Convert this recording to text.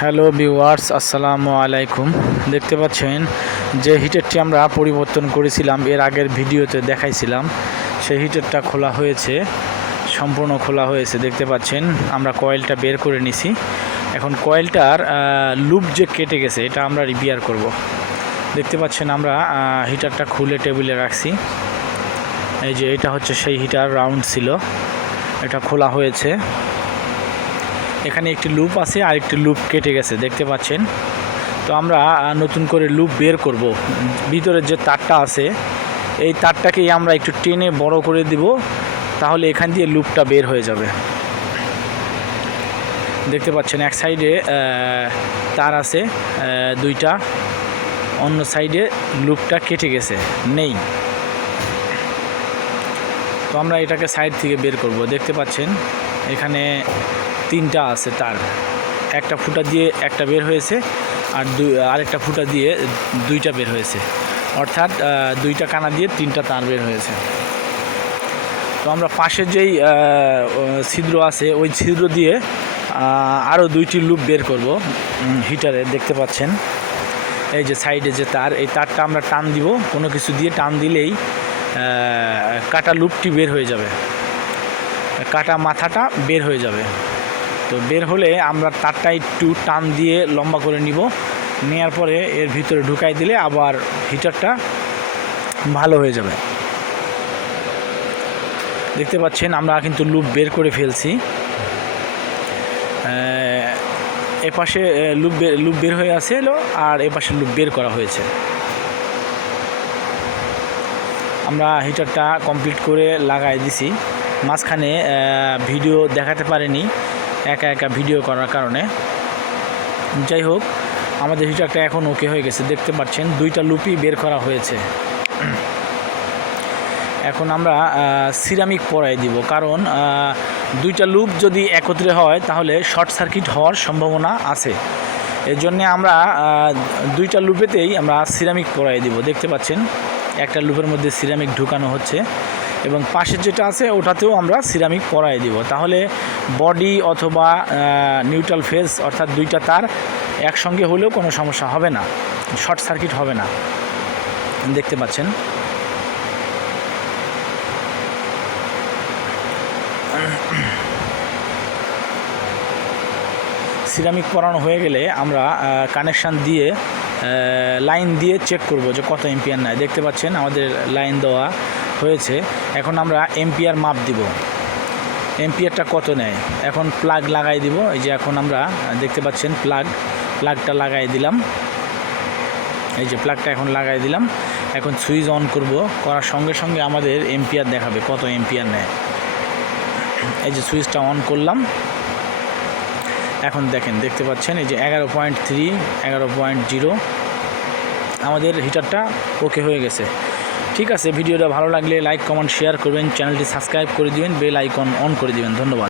Hello viewers, আসসালামু আলাইকুম। দেখতে পাচ্ছেন যে হিটারটি আমরা পরিবর্তন করেছিলাম, এর আগের ভিডিওতে দেখাইছিলাম। সেই হিটারটা খোলা হয়েছে, সম্পূর্ণ খোলা হয়েছে, দেখতে পাচ্ছেন। আমরা কয়েলটা বের করে নিছি। এখন কয়েলটার লুপ যে কেটে গেছে, এটা আমরা রিপেয়ার করব। দেখতে পাচ্ছেন আমরা হিটারটা খুলে টেবিলে রাখছি। এই যে এটা হচ্ছে সেই হিটার রাউন্ড ছিল। এটা খোলা হয়েছে। এখানে একটি লুপ আছে আর একটি লুপ কেটে গেছে, দেখতে পাচ্ছেন? তো আমরা নতুন করে লুপ বের করব। ভিতরের যে তারটা আছে, এই তারটাকেই আমরা একটু টেনে বড় করে দিব, তাহলে এখান দিয়ে লুপটা বের হয়ে যাবে। দেখতে পাচ্ছেন, এক সাইডে তার আছে দুইটা, অন্য সাইডে লুপটা কেটে গেছে, নেই। তো আমরা এটাকে সাইড থেকে বের করব, দেখতে পাচ্ছেন? এখানে তিনটা আছে তার। একটা ফুটা দিয়ে একটা বের হয়েছে আর দুই, আরেকটা ফুটা দিয়ে দুইটা বের হয়েছে। অর্থাৎ দুইটা কানা দিয়ে তিনটা তার বের হয়েছে। তো আমরা পাশের যেই ছিদ্র আছে, ওই ছিদ্র দিয়ে আরও দুইটি লুপ বের করব হিটারে দেখতে পাচ্ছেন। এই যে সাইডে যে তার, এই তারটা আমরা টান দিব। কোনো কিছু দিয়ে টান দিলেই কাটা লুপটি বের হয়ে যাবে। কাটা মাথাটা বের হয়ে যাবে। তো বের হলে আমরা তারটা একটু টান দিয়ে লম্বা করে নিব। নেওয়ার পরে এর ভিতরে ঢুকাই দিলে আবার হিটারটা ভালো হয়ে যাবে। দেখতে পাচ্ছেন, আমরা কিন্তু লুপ বের করে ফেলছি। এপাশে লুপ বের লুপ বের হয়ে আছে এলো আর এপাশে লুপ বের করা হয়েছে। আমরা হিটারটা কমপ্লিট করে লাগাই দিছি। মাঝখানে ভিডিও দেখাতে পারিনি। একা একা ভিডিও করার কারণে। যাই হোক আমাদের হিটারটা এখন ওকে হয়ে গেছে, দেখতে পাচ্ছেন, দুইটা লুপই বের করা হয়েছে। এখন আমরা সিরামিক পরাই দিব, কারণ দুইটা লুপ যদি একত্রে হয়, তাহলে শর্ট সার্কিট হওয়ার সম্ভাবনা আছে। এর জন্যে আমরা দুইটা লুপেতেই আমরা সিরামিক পরাই দিব, দেখতে পাচ্ছেন? একটা লুপের মধ্যে সিরামিক ঢুকানো হচ্ছে। এবং পাশের যেটা আছে, ওটাতেও আমরা সিরামিক পরাই দিব। তাহলে বডি অথবা নিউট্রাল ফেস অর্থাৎ দুইটা তার একসঙ্গে হলেও কোনো সমস্যা হবে না। শর্ট সার্কিট হবে না। দেখতে পাচ্ছেন? সিরামিক পরানো হয়ে গেলে আমরা কানেকশান দিয়ে লাইন দিয়ে চেক করব যে কত এম্পিয়ার নেয়। দেখতে পাচ্ছেন আমাদের লাইন দেওয়া হয়েছে। এখন আমরা এম্পিয়ার মাপ দিব। এম্পিয়ারটা কত নেয়? এখন প্লাগ লাগাই দিব। এই যে এখন আমরা দেখতে পাচ্ছেন প্লাগ প্লাগটা লাগাই দিলাম। এই যে প্লাগটা এখন লাগাই দিলাম। এখন সুইচ অন করব। করার সঙ্গে সঙ্গে আমাদের এম্পিয়ার দেখাবে কত এম্পিয়ার নেয়। এই যে সুইচটা অন করলাম। এখন দেখেন, দেখতে পাচ্ছেন, এই যে এগারো পয়েন্ট থ্রি এগারো পয়েন্ট জিরো আমাদের হিটারটা ওকে হয়ে গেছে। ঠিক আছে, ভিডিওটা ভালো লাগলে লাইক কমেন্ট শেয়ার করবেন চ্যানেলটি সাবস্ক্রাইব করে দিবেন বেল আইকন অন করে দিবেন। ধন্যবাদ।